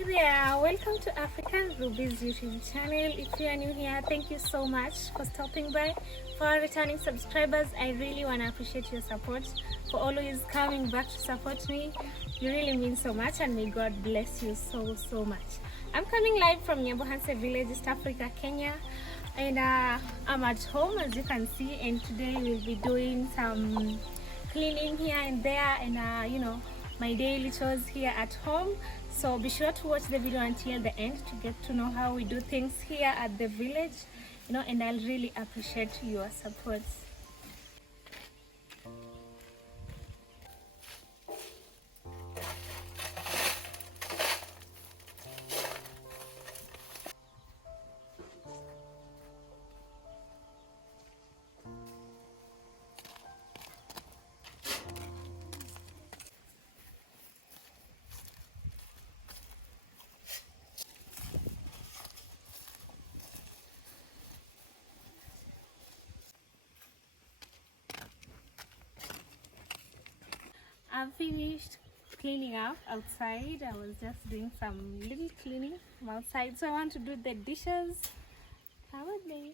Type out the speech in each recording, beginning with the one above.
Hi there, welcome to African Ruby's YouTube channel. If you are new here, thank you so much for stopping by. For our returning subscribers, I really want to appreciate your support. For always coming back to support me, you really mean so much, and may God bless you so much. I'm coming live from Nyabohanse village, East Africa, Kenya, and I'm at home as you can see, and today we'll be doing some cleaning here and there, and my daily chores here at home. So be sure to watch the video until the end to get to know how we do things here at the village, and I'll really appreciate your support. I've finished cleaning up outside. I was just doing some little cleaning from outside, so I want to do the dishes. How are they?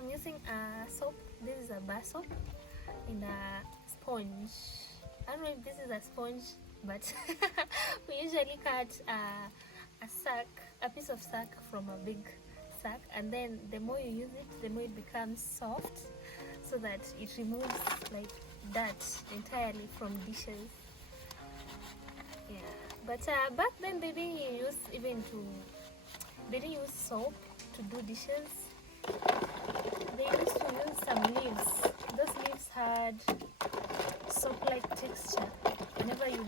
I'm using a soap. This is a bar soap and a sponge. I don't know if this is a sponge, but we usually cut a piece of sack from a big sack, and then the more you use it, the more it becomes soft, so that it removes like dirt entirely from dishes. Yeah, but back then they didn't use soap to do dishes. They used to use some leaves. Those leaves had soap-like texture. Whenever you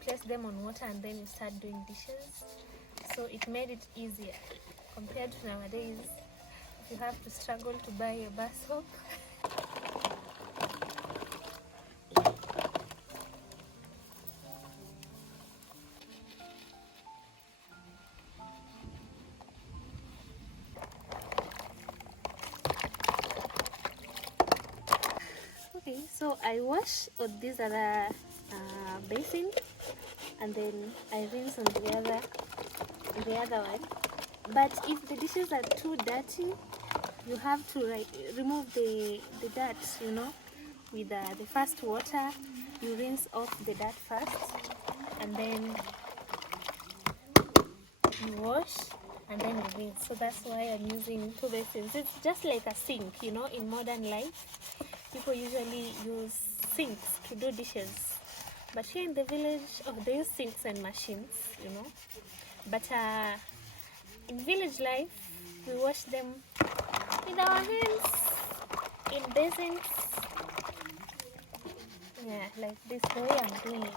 place them on water and then you start doing dishes, so it made it easier compared to nowadays. If you have to struggle to buy a bar soap. Okay, so I wash on this other basin, and then I rinse on the other one. But if the dishes are too dirty, you have to remove the dirt, with the first water. You rinse off the dirt first, and then you wash, and then you rinse. So that's why I'm using two basins. It's just like a sink, in modern life. People usually use sinks to do dishes, but here in the village, they use sinks and machines, But in village life, we wash them with our hands in basins. Yeah, like this, the way I'm doing it.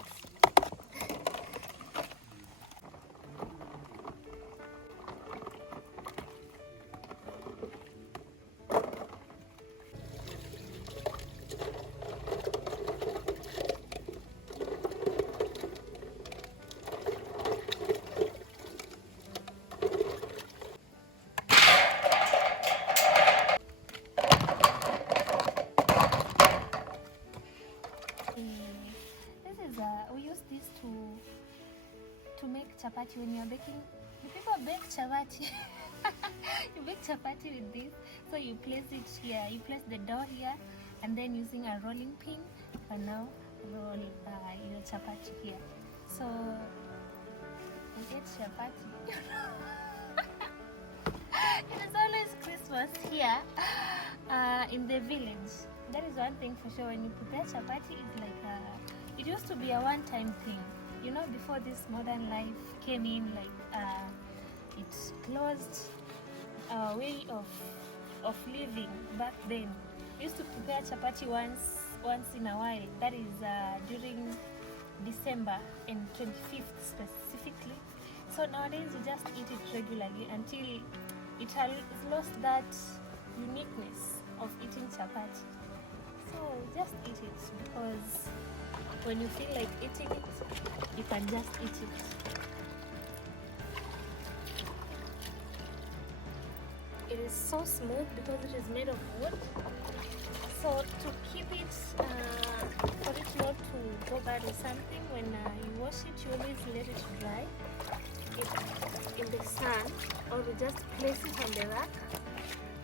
We use this to make chapati when you're baking. You people bake chapati. You bake chapati with this. So you place it here. You place the dough here, and then using a rolling pin, and now roll your chapati here. So we eat chapati. It is always Christmas here in the village. That is one thing for sure. When you prepare chapati, it's like it used to be a one-time thing. you know, before this modern life came in, like it closed our way of living. Back then we used to prepare chapati once in a while, that is during December and 25th specifically. So nowadays we just eat it regularly until it has lost that uniqueness of eating chapati. So just eat it, because when you feel like eating it, you can just eat it. It is so smooth because it is made of wood. So to keep it, for it not to go bad or something, when you wash it, you always let it dry in the sun, or we just place it on the rack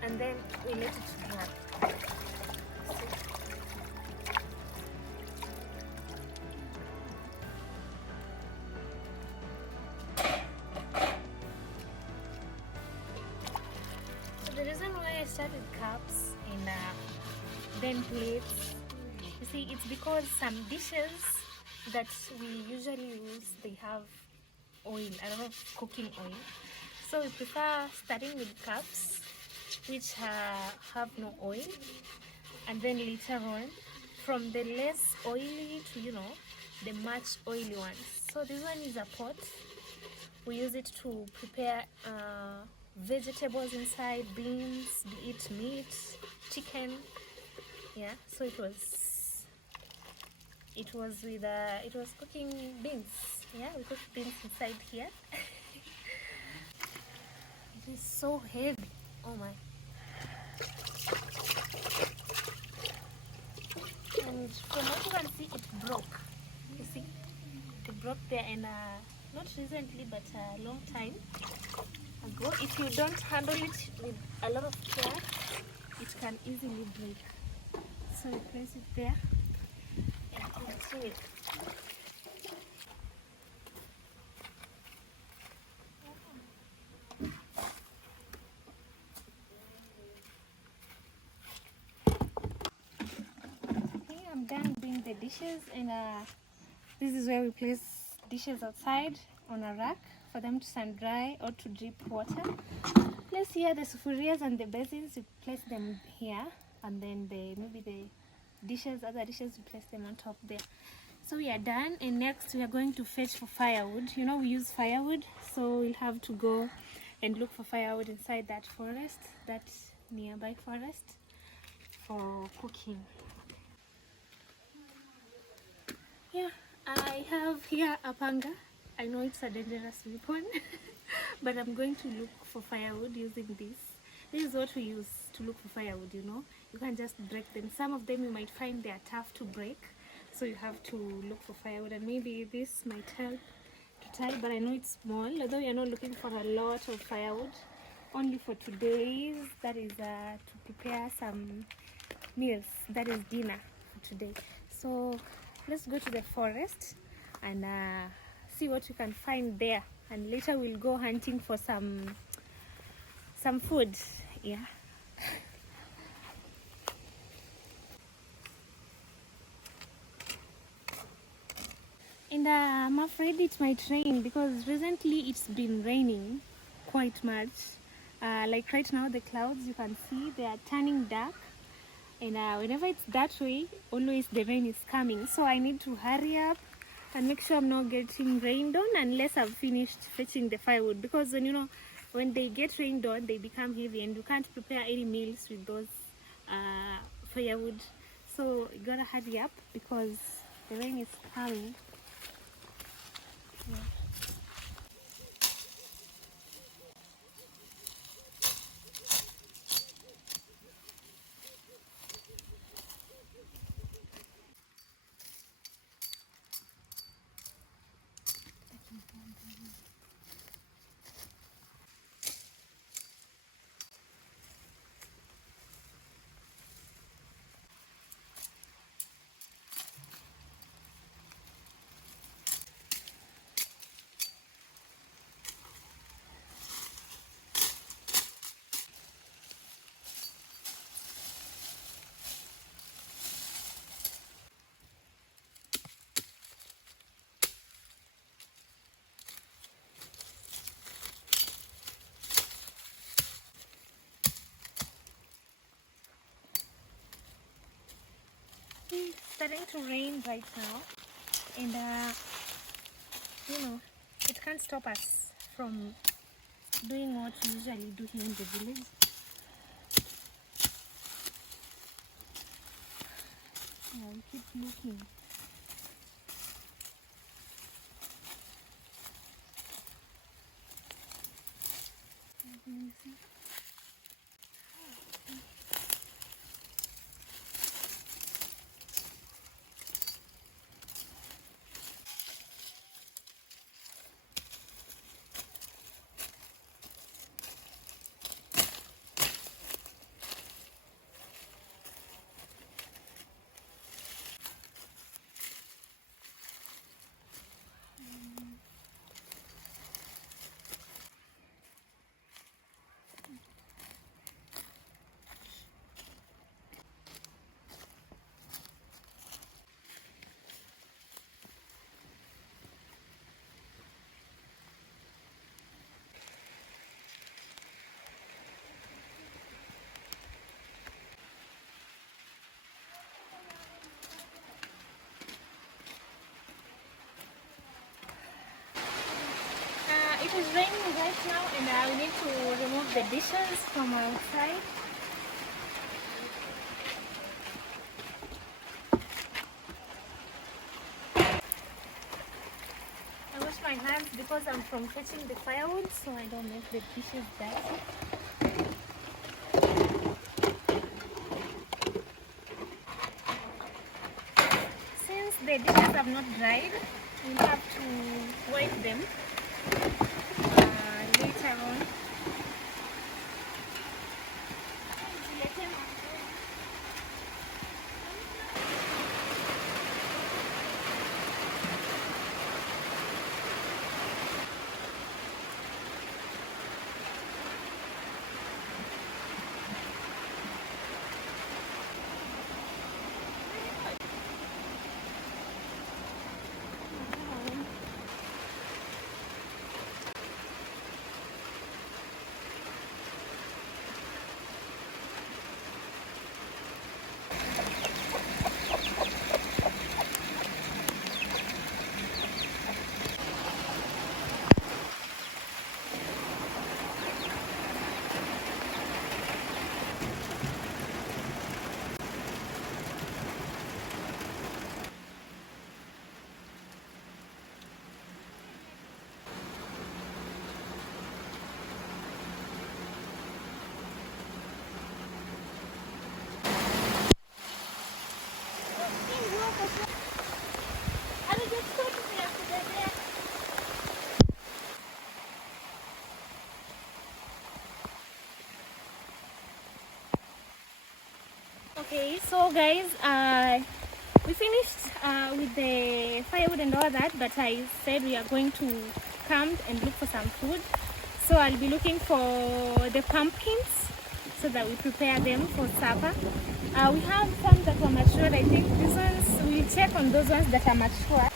and then we let it dry. So the reason why I started cups and then plates, you see, it's because some dishes that we usually use, they have oil, a lot of cooking oil. So we prefer starting with cups which have no oil, and then later on from the less oily to, you know, the much oily ones. So this one is a pot. We use it to prepare vegetables inside, beans, be it meat, chicken. Yeah, so it was with it was cooking beans. Yeah, we cook beans inside here. It is so heavy. Oh my. And from what you can see, it broke. You see, it broke there, and not recently, but a long time ago. If you don't handle it with a lot of care, it can easily break. So you place it there and continue. Okay, I'm done doing the dishes, and this is where we place dishes outside on a rack for them to sun dry or to drip water. Place here the sufurias and the basins, you place them here, and then maybe the dishes, other dishes, you place them on top there. So we are done, and next we are going to fetch for firewood. You know, we use firewood, so we'll have to go and look for firewood inside that forest, that nearby forest, for cooking. Yeah, I have here a panga. I know it's a dangerous weapon, but I'm going to look for firewood using this. This is what we use to look for firewood, you know. You can't just break them. Some of them you might find they are tough to break, so you have to look for firewood, and maybe this might help to tie, but I know it's small, although you're not looking for a lot of firewood. Only for today's, that is to prepare some meals, that is dinner for today. So let's go to the forest and see what we can find there, and later we'll go hunting for some food. Yeah. And I'm afraid it might rain, because recently it's been raining quite much. Like right now, the clouds, you can see they are turning dark, and whenever it's that way, always the rain is coming. So I need to hurry up and make sure I'm not getting rained on unless I've finished fetching the firewood, because when they get rained on, they become heavy, and you can't prepare any meals with those firewood. So you gotta hurry up because the rain is coming. Yeah. starting to rain right now, and you know, it can't stop us from doing what we usually do here in the village. Yeah, we keep looking. It is raining right now, and we need to remove the dishes from outside. I wash my hands because I'm from fetching the firewood, so I don't make the dishes dirty. Since the dishes have not dried, we have to wipe them later on. Okay, so guys, we finished with the firewood and all that, but I said we are going to camp and look for some food. So I'll be looking for the pumpkins so that we prepare them for supper. We have some that are mature. I think these ones, we'll check on those ones that are mature.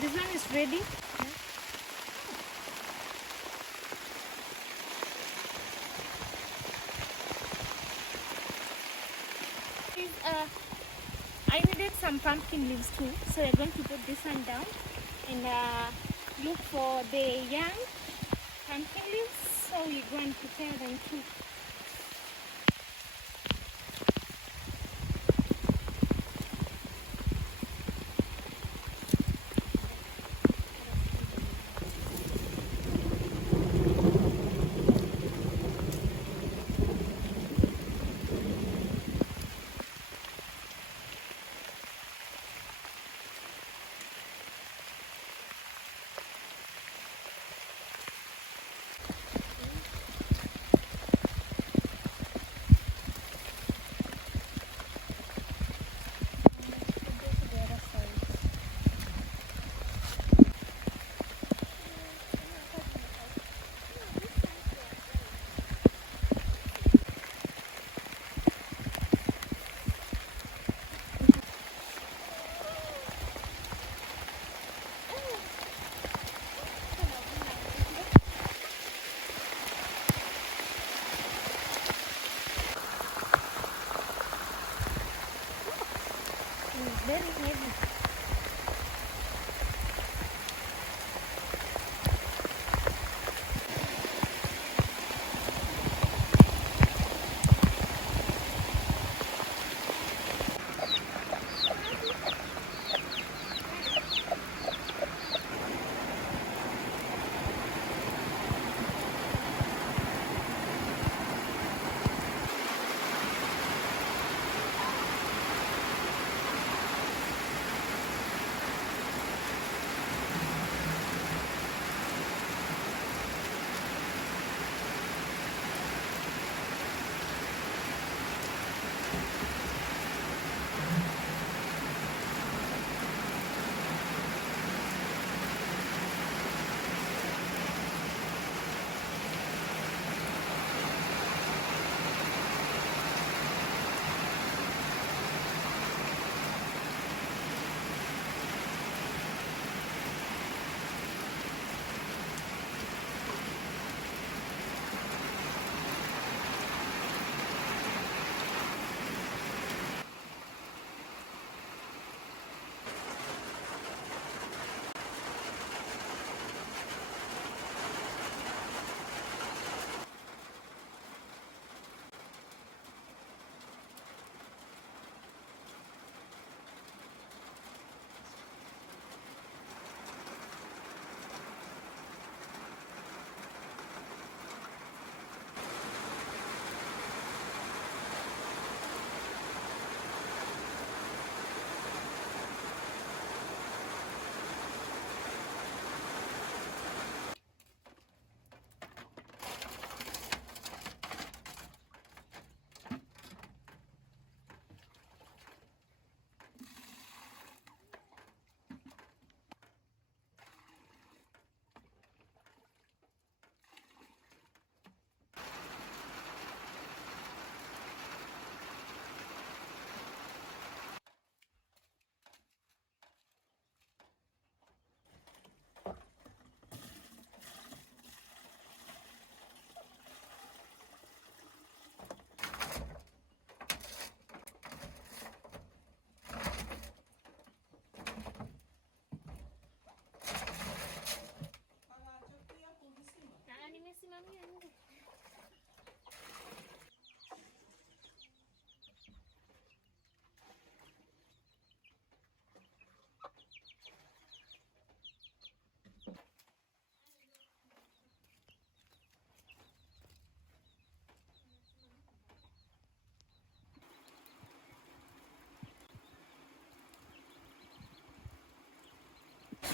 This one is ready. I needed some pumpkin leaves too, so we're going to put this one down and look for the young pumpkin leaves, so we're going to prepare them too.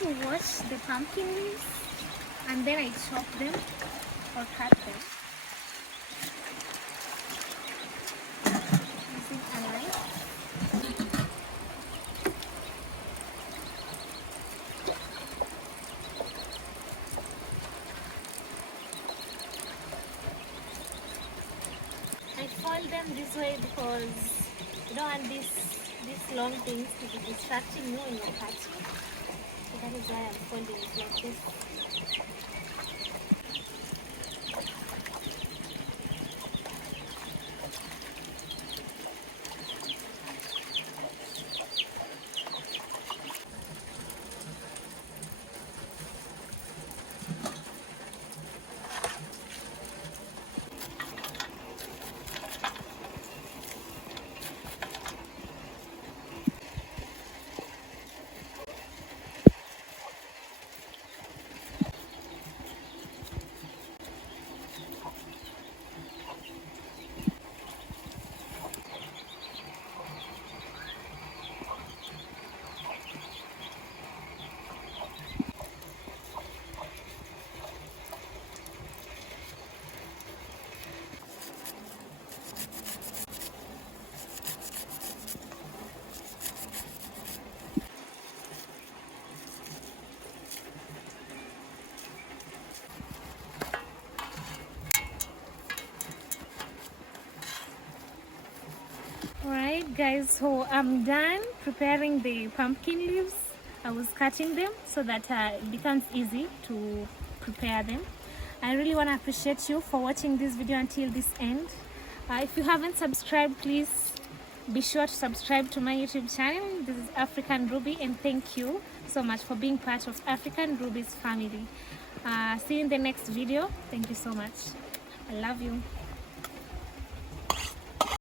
to wash the pumpkin leaves and then I chop them or cut them using a knife. I fold them this way because you don't want these long things to be distracting you when you're cutting. So that is why I'm folding it like this. Alright guys, so I'm done preparing the pumpkin leaves. I was cutting them so that it becomes easy to prepare them. I really want to appreciate you for watching this video until this end. If you haven't subscribed, please be sure to subscribe to my YouTube channel. This is African Ruby, and thank you so much for being part of African Ruby's family. See you in the next video. Thank you so much. I love you.